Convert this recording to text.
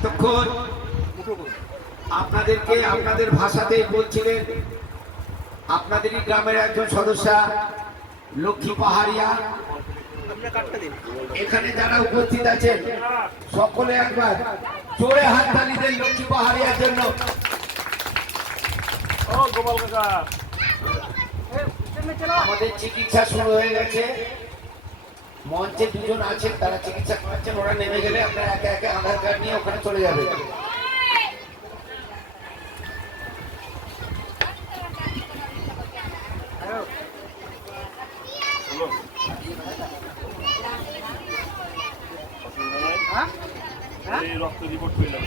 এতক্ষণ আপনাদেরকে আপনাদের ভাষাতেই বলছিলেন আপনাদেরই গ্রামের একজন সদস্যা লক্ষ্মী পাহাড়িয়া। এখানে যারা উপস্থিত আছেন সকলে একবার জোরে হাততালি দেন লক্ষ্মী পাহাড়িয়ার জন্য। আমাদের চিকিৎসা শুরু হয়ে গেছে, মঞ্চে দুজন আছেন তারা চিকিৎসা করাচ্ছেন, ওরা নেমে গেলে আপনারা একে একে আধার কার্ড নিয়ে ওখানে চলে যাবে। রক্ত রিপোর্ট করলাম।